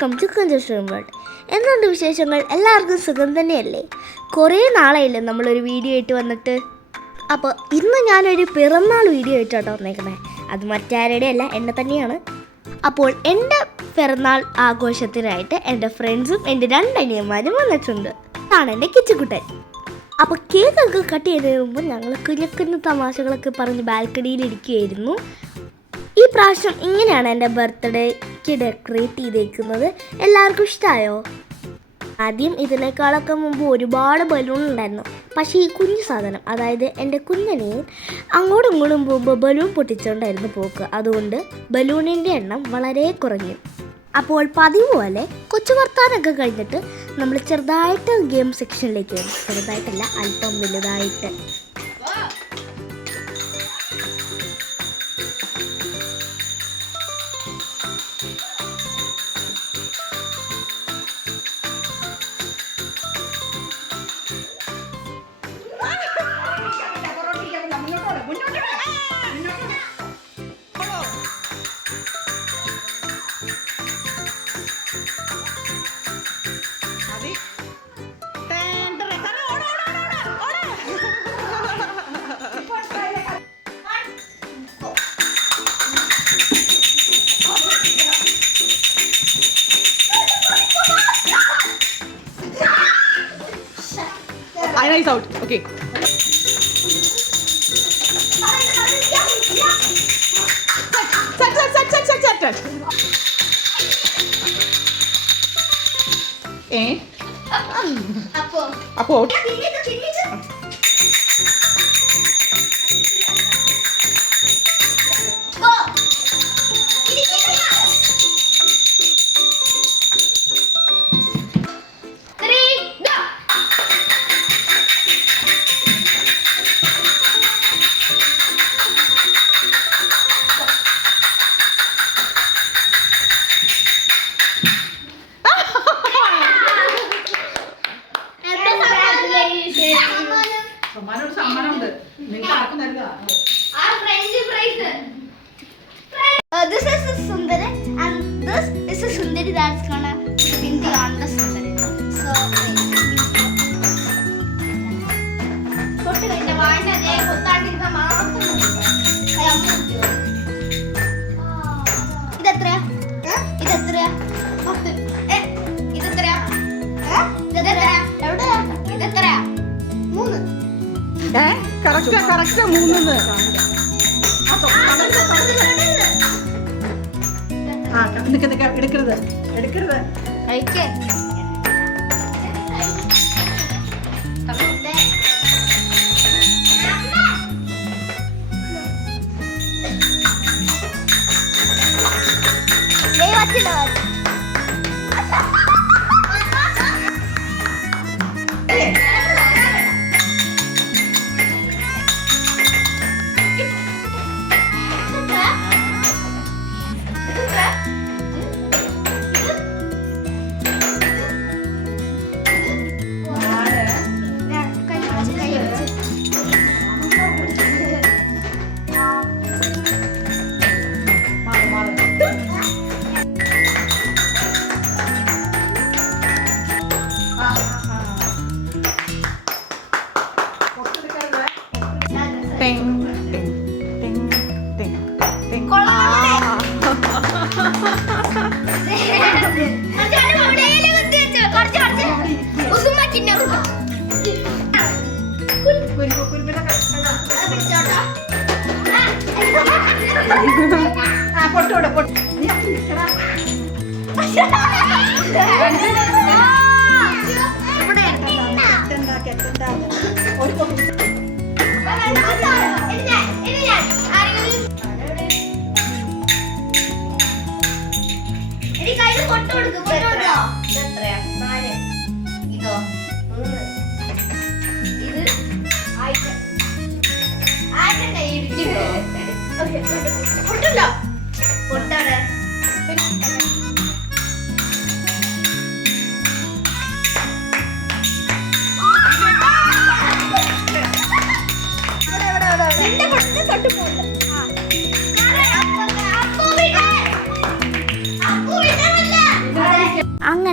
Welcome to കഞ്ചസ്റ്റൻ world. എന്തുണ്ട് വിശേഷങ്ങൾ? എല്ലാവർക്കും സുഖം തന്നെയല്ലേ? കുറേ നാളായില്ലേ നമ്മളൊരു വീഡിയോ ആയിട്ട് വന്നിട്ട്. അപ്പോൾ ഇന്ന് ഞാനൊരു പിറന്നാൾ വീഡിയോ ആയിട്ടാണ് വന്നേക്കുന്നത്. അത് മറ്റാരുടെ അല്ല, എന്നെ തന്നെയാണ്. അപ്പോൾ എൻ്റെ പിറന്നാൾ ആഘോഷത്തിനായിട്ട് എൻ്റെ ഫ്രണ്ട്സും എൻ്റെ 2 അനിയന്മാരും വന്നിട്ടുണ്ട്. അതാണ് എൻ്റെ കിച്ചുകുട്ടൻ. അപ്പോൾ കേക്കൊക്കെ കട്ട് ചെയ്ത് കഴിയുമ്പോൾ ഞങ്ങൾ കുഞ്ഞു തമാശകളൊക്കെ പറഞ്ഞ് ബാൽക്കണിയിൽ ഇരിക്കുകയായിരുന്നു. ഈ പ്രാവശ്യം ഇങ്ങനെയാണ് എൻ്റെ ബർത്ത്ഡേക്ക് ഡെക്കറേറ്റ് ചെയ്തേക്കുന്നത്. എല്ലാവർക്കും ഇഷ്ടമായോ? ആദ്യം ഇതിനേക്കാളൊക്കെ മുമ്പ് ഒരുപാട് ബലൂൺ ഉണ്ടായിരുന്നു. പക്ഷേ ഈ കുഞ്ഞു സാധനം, അതായത് എൻ്റെ കുഞ്ഞനെയും അങ്ങോട്ടും ഇങ്ങോട്ടും പോകുമ്പോൾ ബലൂൺ പൊട്ടിച്ചുകൊണ്ടായിരുന്നു പോക്ക്. അതുകൊണ്ട് ബലൂണിൻ്റെ എണ്ണം വളരെ കുറഞ്ഞു. അപ്പോൾ പതിവ് പോലെ കൊച്ചു വർത്താനൊക്കെ കഴിഞ്ഞിട്ട് നമ്മൾ ചെറുതായിട്ട് ഗെയിം സെക്ഷനിലേക്ക് വരും. ചെറുതായിട്ടല്ല, അല്പം വലുതായിട്ട്. Aina is out. Okay. Set. Eh? Apo. This is a Sundari and this is a Sundari that's gonna win the on the Sundari. So, put it in the water. They put that in the mouth. Correct. 3 എടുക്കരുത്.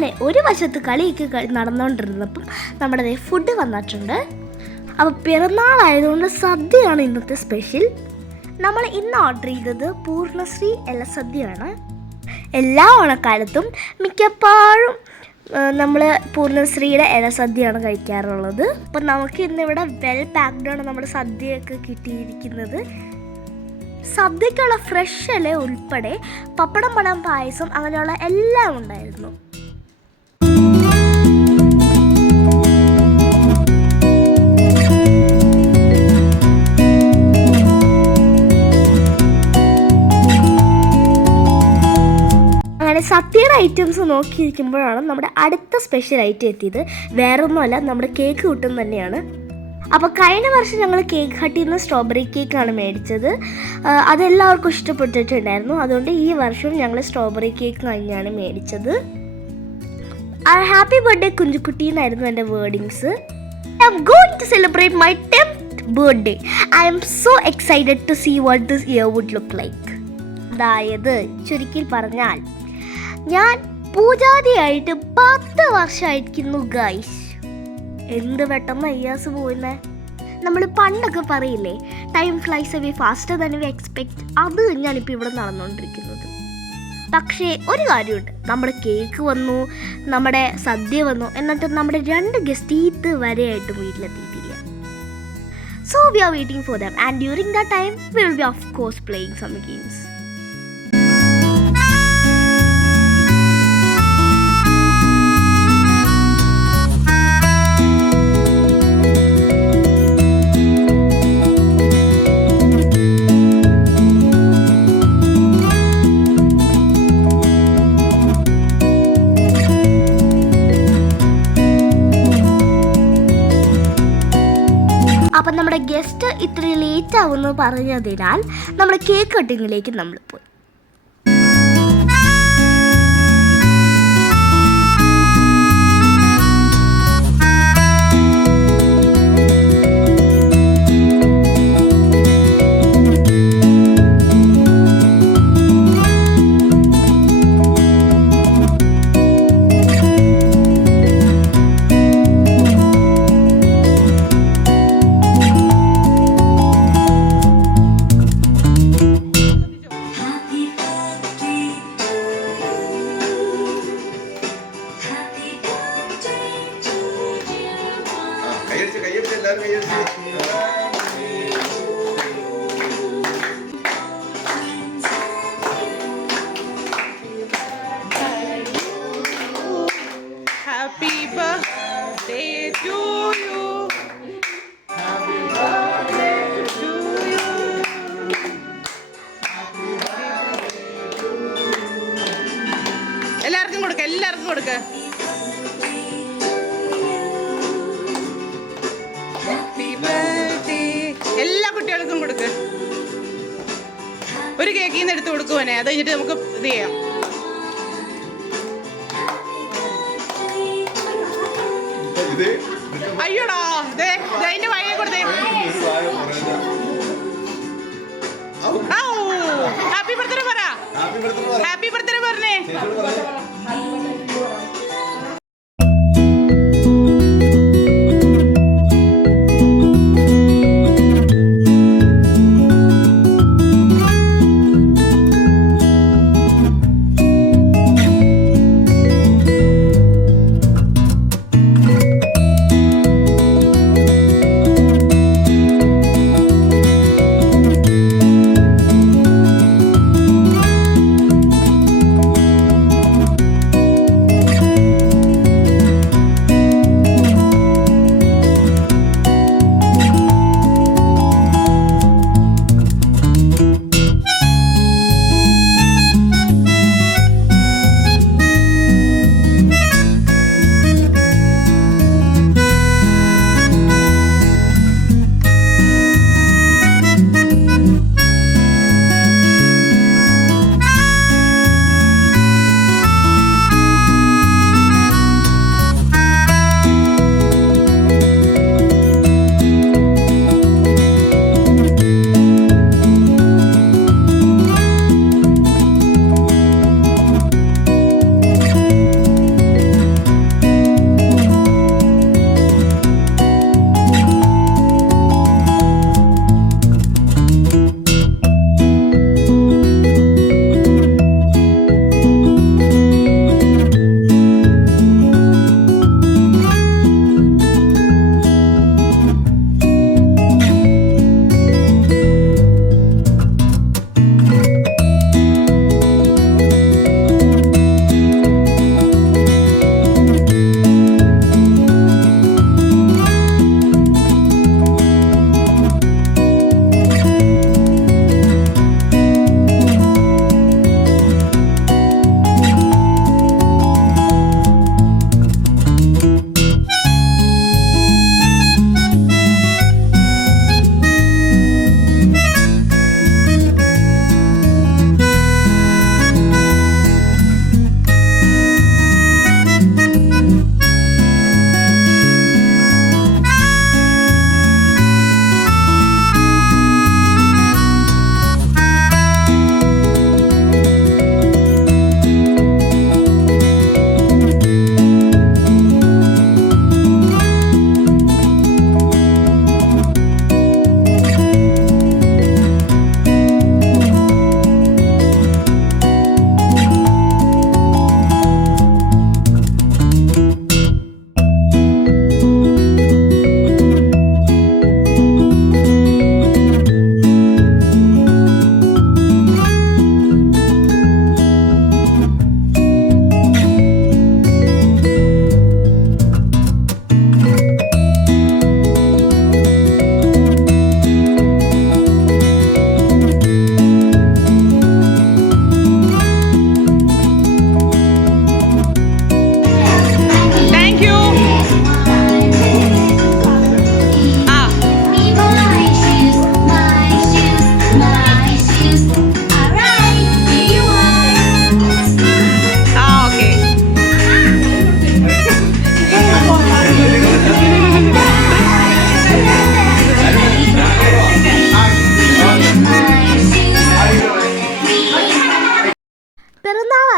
അങ്ങനെ ഒരു വശത്ത് കളിയൊക്കെ നടന്നുകൊണ്ടിരുന്നപ്പം നമ്മുടെ food വന്നിട്ടുണ്ട്. അപ്പോൾ പിറന്നാളായതുകൊണ്ട് സദ്യയാണ് ഇന്നത്തെ സ്പെഷ്യൽ. നമ്മൾ ഇന്ന് ഓർഡർ ചെയ്തത് പൂർണ്ണശ്രീ ഇലസദ്യയാണ്. എല്ലാ ഓണക്കാലത്തും മിക്കപ്പോഴും നമ്മൾ പൂർണ്ണശ്രീയുടെ ഇലസദ്യയാണ് കഴിക്കാറുള്ളത്. അപ്പം നമുക്ക് ഇന്നിവിടെ വെൽ പാക്ഡാണ് നമ്മുടെ സദ്യയൊക്കെ കിട്ടിയിരിക്കുന്നത്. സദ്യക്കുള്ള ഫ്രഷ് ഇല ഉൾപ്പെടെ പപ്പടം, പഴം, പായസം അങ്ങനെയുള്ള എല്ലാം ഉണ്ടായിരുന്നു. സദ്യയുടെ ഐറ്റംസ് നോക്കിയിരിക്കുമ്പോഴാണ് നമ്മുടെ അടുത്ത സ്പെഷ്യൽ ഐറ്റം എത്തിയത്. വേറൊന്നുമല്ല, നമ്മുടെ കേക്ക് കൂട്ടും തന്നെയാണ്. അപ്പോൾ കഴിഞ്ഞ വർഷം ഞങ്ങൾ കേക്ക് ഹട്ടിൽ നിന്ന് സ്ട്രോബെറി കേക്കാണ് മേടിച്ചത്. അതെല്ലാവർക്കും ഇഷ്ടപ്പെട്ടിട്ടുണ്ടായിരുന്നു. അതുകൊണ്ട് ഈ വർഷവും ഞങ്ങൾ സ്ട്രോബെറി കേക്ക് തന്നെയാണ് മേടിച്ചത്. ഹാപ്പി ബർത്ത്ഡേ കുഞ്ചുകുട്ടി എന്നായിരുന്നു എൻ്റെ wordings. I am going to celebrate my 10th birthday. I am so excited to see what this year would look like. അതായത് ചുരുക്കി പറഞ്ഞാൽ ഞാൻ പൂജാതിയായിട്ട് 10 വർഷമായിരിക്കുന്നു ഗൈസ്. എന്ത് പെട്ടെന്ന് അയ്യാസ് പോയിന്നെ. നമ്മൾ പണ്ടൊക്കെ പറയില്ലേ, time flies away faster than we expect. അത് ഞാനിപ്പോൾ ഇവിടെ നടന്നുകൊണ്ടിരിക്കുന്നത്. പക്ഷേ ഒരു കാര്യമുണ്ട്, നമ്മുടെ കേക്ക് വന്നു, നമ്മുടെ സദ്യ വന്നു, എന്നിട്ട് നമ്മുടെ 2 ഗസ്റ്റ് ഇതുവരെയായിട്ടും വീട്ടിലെത്തിയിട്ടില്ല. So we are waiting for them and during the time we will be of course playing some games. അപ്പം നമ്മുടെ ഗസ്റ്റ് ഇത്ര ലേറ്റ് ആവുമെന്ന് പറഞ്ഞതിനാൽ നമ്മുടെ കേക്ക് കട്ടിങ്ങിലേക്ക് നമ്മൾ പോയി. Happy birthday to you. Happy birthday to you. എല്ലാവർക്കും കൊടുക്ക. Happy birthday. എല്ലാ കുട്ടികൾക്കും കൊടുക്ക്. ഒരു കേക്കിൽ നിന്ന് എടുത്ത് കൊടുക്കുവാനേ, അത് കഴിഞ്ഞിട്ട് നമുക്ക് ഇത് ചെയ്യാം. അയ്യോടാ, അതിന്റെ വഴിയെ കൊടുത്തേ. ഹാപ്പി ബർത്ത്ഡേ പറ. ഹാപ്പി ബർത്ത്ഡേ പറഞ്ഞേ.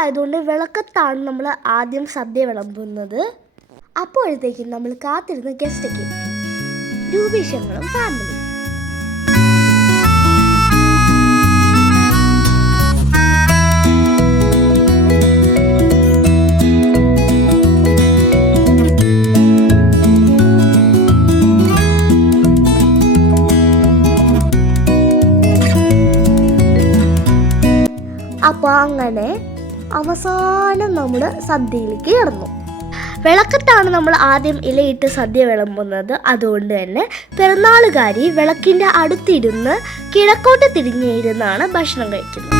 ആയതുകൊണ്ട് വിളക്കത്താണ് നമ്മൾ ആദ്യം സദ്യ വിളമ്പുന്നത്. അപ്പോഴത്തേക്കും നമ്മൾ കാത്തിരുന്ന ഗസ്റ്റൊക്കെ രൂപീഷങ്ങളും ഫാമിലി. അപ്പോൾ അങ്ങനെ അവസാനം നമ്മൾ സദ്യയിലേക്ക് കടന്നു. വിളക്കത്താണ് നമ്മൾ ആദ്യം ഇലയിട്ട് സദ്യ വിളമ്പുന്നത്. അതുകൊണ്ട് തന്നെ പിറന്നാളുകാരി വിളക്കിൻ്റെ അടുത്തിരുന്ന് കിഴക്കോട്ട് തിരിഞ്ഞിരുന്നാണ് ഭക്ഷണം കഴിക്കുന്നത്.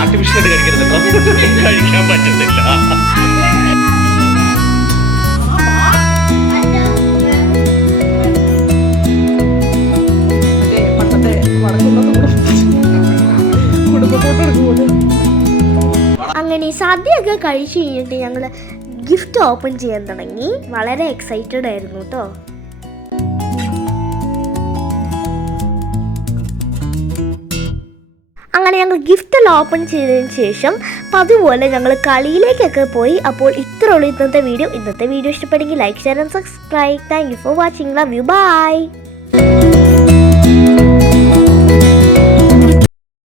ആർട്ടിഫിഷ്യലായിട്ട് കഴിക്കരുത്, കഴിക്കാൻ പറ്റുന്നില്ല. അങ്ങനെ സദ്യയൊക്കെ കഴിച്ചു കഴിഞ്ഞിട്ട് ഞങ്ങൾ ഗിഫ്റ്റ് ഓപ്പൺ ചെയ്യാൻ തുടങ്ങി. വളരെ എക്സൈറ്റഡ് ആയിരുന്നു കേട്ടോ. അങ്ങനെ ഞങ്ങൾ ഗിഫ്റ്റെല്ലാം ഓപ്പൺ ചെയ്തതിന് ശേഷം അതുപോലെ ഞങ്ങൾ കളിയിലേക്കൊക്കെ പോയി. അപ്പോൾ ഇത്രേ ഉള്ളൂ ഇന്നത്തെ വീഡിയോ. ഇന്നത്തെ വീഡിയോ ഇഷ്ടപ്പെടുമെങ്കിൽ like, share and subscribe. Thank you for watching. Love you. By.